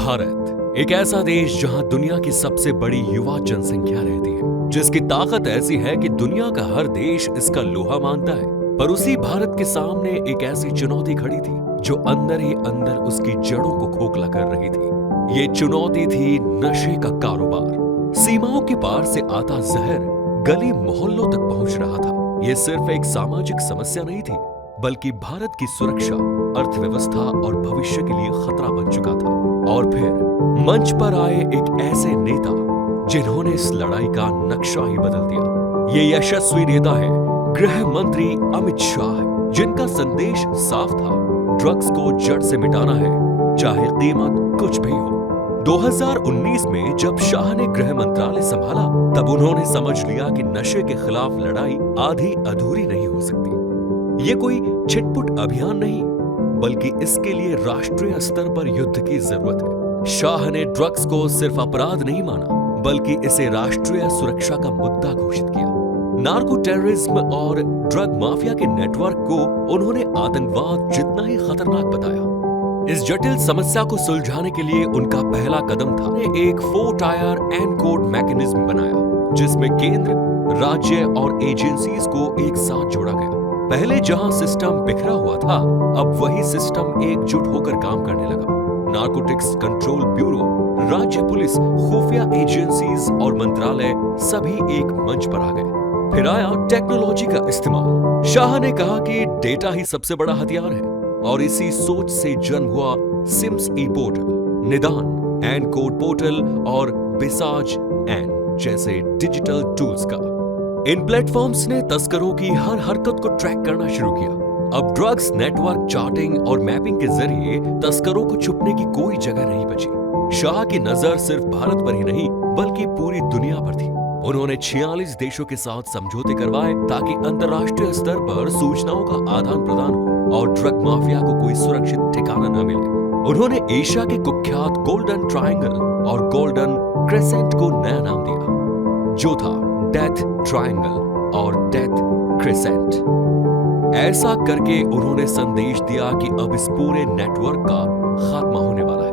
भारत एक ऐसा देश जहां दुनिया की सबसे बड़ी युवा जनसंख्या रहती है, जिसकी ताकत ऐसी है कि दुनिया का हर देश इसका लोहा मानता है। पर उसी भारत के सामने एक ऐसी चुनौती खड़ी थी जो अंदर ही अंदर उसकी जड़ों को खोखला कर रही थी। ये चुनौती थी नशे का कारोबार। सीमाओं के पार से आता जहर गली मोहल्लों तक पहुंच रहा था। ये सिर्फ एक सामाजिक समस्या नहीं थी, बल्कि भारत की सुरक्षा, अर्थव्यवस्था और भविष्य के लिए खतरा बन चुका था। और फिर मंच पर आए एक ऐसे नेता जिन्होंने इस लड़ाई का नक्शा ही बदल दिया। ये यशस्वी नेता है गृह मंत्री अमित शाह, जिनका संदेश साफ था, ड्रग्स को जड़ से मिटाना है, चाहे कीमत कुछ भी हो। 2019 में जब शाह ने गृह मंत्रालय संभाला, तब उन्होंने समझ लिया कि नशे के खिलाफ लड़ाई आधी अधूरी नहीं हो सकती। ये कोई छिटपुट अभियान नहीं, बल्कि इसके लिए राष्ट्रीय स्तर पर युद्ध की जरूरत है। शाह ने ड्रग्स को सिर्फ अपराध नहीं माना, बल्कि इसे राष्ट्रीय सुरक्षा का मुद्दा घोषित किया। नार्को टेररिज्म और ड्रग माफिया के नेटवर्क को उन्होंने आतंकवाद जितना ही खतरनाक बताया। इस जटिल समस्या को सुलझाने के लिए उनका पहला कदम था एक 4 टायर एनकोड मैकेनिज्म बनाया, जिसमें केंद्र, राज्य और एजेंसीज को एक साथ जोड़ा गया। पहले जहां सिस्टम बिखरा हुआ था, अब वही सिस्टम एकजुट होकर काम करने लगा। नार्कोटिक्स कंट्रोल ब्यूरो, राज्य पुलिस, खुफिया एजेंसीज और मंत्रालय सभी एक मंच पर आ गए। फिर आया टेक्नोलॉजी का इस्तेमाल। शाह ने कहा कि डेटा ही सबसे बड़ा हथियार है, और इसी सोच से जन्म हुआ सिम्स ई पोर्टल, निदान, एनकोड पोर्टल और बिसाज एन जैसे डिजिटल टूल्स का। इन प्लेटफॉर्म्स ने तस्करों की हर हरकत को ट्रैक करना शुरू किया। अब ड्रग्स नेटवर्क चार्टिंग और मैपिंग के जरिए तस्करों को छुपने की कोई जगह नहीं बची। शाह की नजर सिर्फ भारत पर ही नहीं, बल्कि पूरी दुनिया पर थी। उन्होंने 46 देशों के साथ समझौते करवाए ताकि अंतर्राष्ट्रीय स्तर पर सूचनाओं का आदान प्रदान हो और ड्रग माफिया को कोई सुरक्षित ठिकाना न मिले। उन्होंने एशिया के कुख्यात गोल्डन ट्रायंगल और गोल्डन क्रेसेंट को नया नाम दिया, जो था डेथ ट्रायंगल और डेथ क्रेसेंट। ऐसा करके उन्होंने संदेश दिया कि अब इस पूरे नेटवर्क का खात्मा होने वाला है।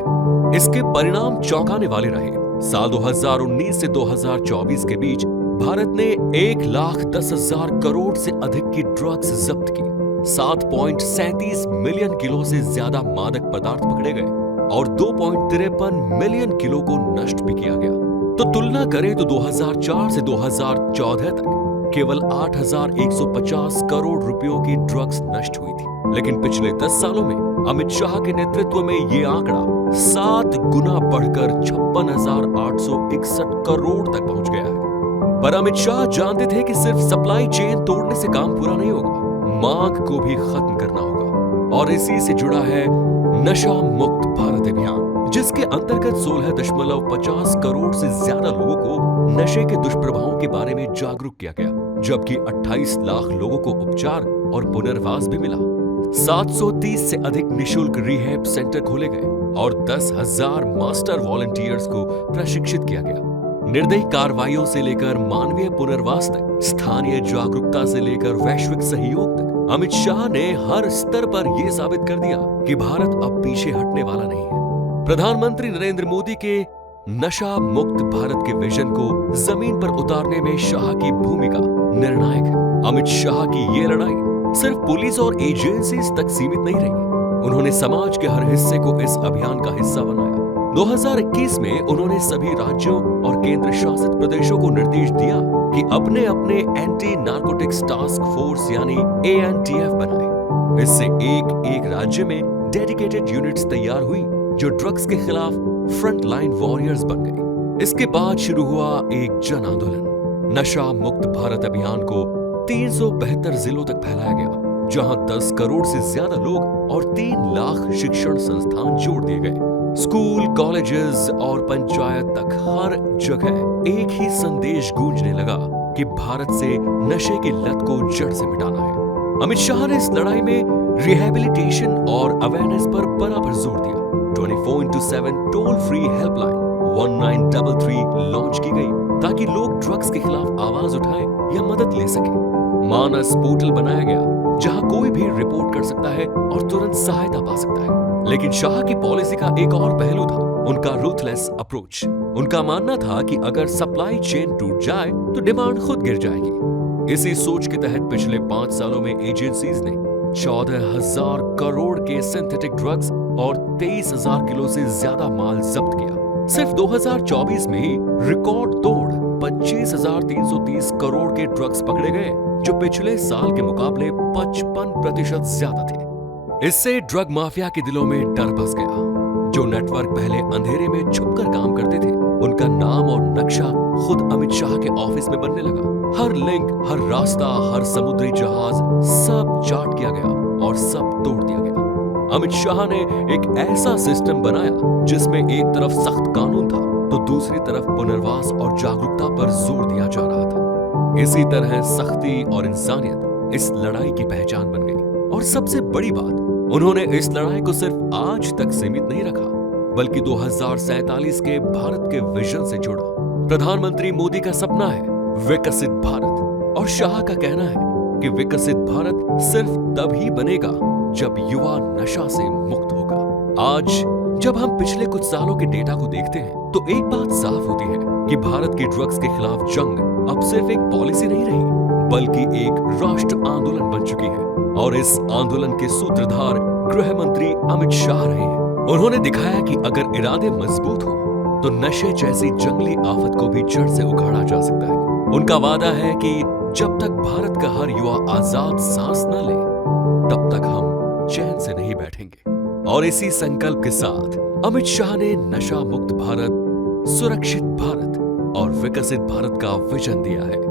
इसके परिणाम चौंकाने वाले रहे। साल 2019 से 2024 के बीच भारत ने 1,10,000 करोड़ से अधिक की ड्रग्स जब्त की, 7.37 मिलियन किलो से ज्यादा मादक पदार्थ पकड़े गए और 2.53 मिलियन किलो को नष्ट भी किया गया। तो तुलना करें तो 2004 से 2014 तक केवल 8,150 करोड़ रुपयों की ड्रग्स नष्ट हुई थी, लेकिन पिछले 10 सालों में अमित शाह के नेतृत्व में ये आंकड़ा 7 गुना बढ़कर 56,861 करोड़ तक पहुंच गया है। पर अमित शाह जानते थे कि सिर्फ सप्लाई चेन तोड़ने से काम पूरा नहीं होगा, मांग को भी खत्म करना होगा। और इसी से जुड़ा है नशा मुक्त भारत अभियान, जिसके अंतर्गत 16.50 करोड़ से ज्यादा लोगों को नशे के दुष्प्रभावों के बारे में जागरूक किया गया, जबकि 28 लाख लोगों को उपचार और पुनर्वास भी मिला। 730 से अधिक निशुल्क रिहैब सेंटर खोले गए और 10,000 मास्टर वॉलंटियर्स को प्रशिक्षित किया गया। निर्दयी कार्रवाइयों से लेकर मानवीय पुनर्वास तक, स्थानीय जागरूकता से लेकर वैश्विक सहयोग तक, अमित शाह ने हर स्तर पर यह साबित कर दिया कि भारत अब पीछे हटने वाला नहीं है। प्रधानमंत्री नरेंद्र मोदी के नशा मुक्त भारत के विजन को जमीन पर उतारने में शाह की भूमिका निर्णायक है। अमित शाह की ये लड़ाई सिर्फ पुलिस और एजेंसीज तक सीमित नहीं रही, उन्होंने समाज के हर हिस्से को इस अभियान का हिस्सा बनाया। 2021 में उन्होंने सभी राज्यों और केंद्र शासित प्रदेशों को निर्देश दिया कि अपने अपने एंटी नार्कोटिक्स टास्क फोर्स यानी ANTF बनाए। इससे एक राज्य में डेडिकेटेड यूनिट्स तैयार हुई जो ड्रग्स के खिलाफ फ्रंट लाइन वॉरियर्स बन गए। इसके बाद शुरू हुआ एक जन आंदोलन। नशा मुक्त भारत अभियान को 372 जिलों तक फैलाया गया, जहां 10 करोड़ से ज्यादा लोग और 3 लाख शिक्षण संस्थान जोड़ दिए गए। स्कूल, कॉलेजेस और पंचायत तक हर जगह एक ही संदेश गूंजने लगा कि भारत से नशे की लत को जड़ से मिटाना है। अमित शाह ने इस लड़ाई में रिहेबिलिटेशन और अवेयरनेस पर बराबर जोर दिया। 24/7 टोल फ्री हेल्पलाइन 1933 लॉन्च की गई ताकि लोग ड्रग्स के खिलाफ आवाज उठाएं या मदद ले सकें। मानस पोर्टल बनाया गया जहां कोई भी रिपोर्ट कर सकता है और तुरंत सहायता पा सकता है। लेकिन शाह की पॉलिसी का एक और पहलू था, उनका रूथलेस अप्रोच। उनका मानना था कि अगर सप्लाई चेन टूट जाए तो डिमांड खुद गिर जाएगी। इसी सोच के तहत पिछले 5 सालों में एजेंसीज ने 14,000 करोड़ के सिंथेटिक ड्रग्स और 23,000 किलो से ज्यादा माल जब्त किया। सिर्फ 2024 में ही रिकॉर्ड तोड़ 25,330 करोड़ के ड्रग्स पकड़े गए, जो पिछले साल के मुकाबले 55% ज्यादा थे। इससे ड्रग माफिया के दिलों में डर बस गया। जो नेटवर्क पहले अंधेरे में छुपकर काम करते थे, उनका नाम और नक्शा खुद अमित शाह के ऑफिस में बनने लगा। हर लिंक, हर रास्ता, हर समुद्री जहाज, सब चार्ट किया गया और सब तोड़ दिया गया। अमित शाह ने एक ऐसा सिस्टम बनाया जिसमें एक तरफ सख्त कानून था तो दूसरी तरफ पुनर्वास और जागरूकता पर जोर दिया जा रहा था। इसी तरह सख्ती और इंसानियत इस लड़ाई की पहचान बन गई। और सबसे बड़ी बात, उन्होंने इस लड़ाई को सिर्फ आज तक सीमित नहीं रखा, बल्कि 2047 के भारत के विजन से जोड़ा। प्रधानमंत्री मोदी का सपना है विकसित भारत, और शाह का कहना है कि विकसित भारत सिर्फ तभी बनेगा जब युवा नशा से मुक्त होगा। आज जब हम पिछले कुछ सालों के डेटा को देखते हैं तो एक बात साफ होती है कि भारत की ड्रग्स के खिलाफ जंग अब सिर्फ एक पॉलिसी नहीं रही, बल्कि एक राष्ट्र आंदोलन बन चुकी है। और इस आंदोलन के सूत्रधार गृह मंत्री अमित शाह रहे हैं। उन्होंने दिखाया कि अगर इरादे मजबूत हो तो नशे जैसी जंगली आफत को भी जड़ से उखाड़ा जा सकता है। उनका वादा है कि जब तक भारत का हर युवा आजाद सांस न ले, तब तक हम चैन से नहीं बैठेंगे। और इसी संकल्प के साथ अमित शाह ने नशा मुक्त भारत, सुरक्षित भारत और विकसित भारत का विजन दिया है।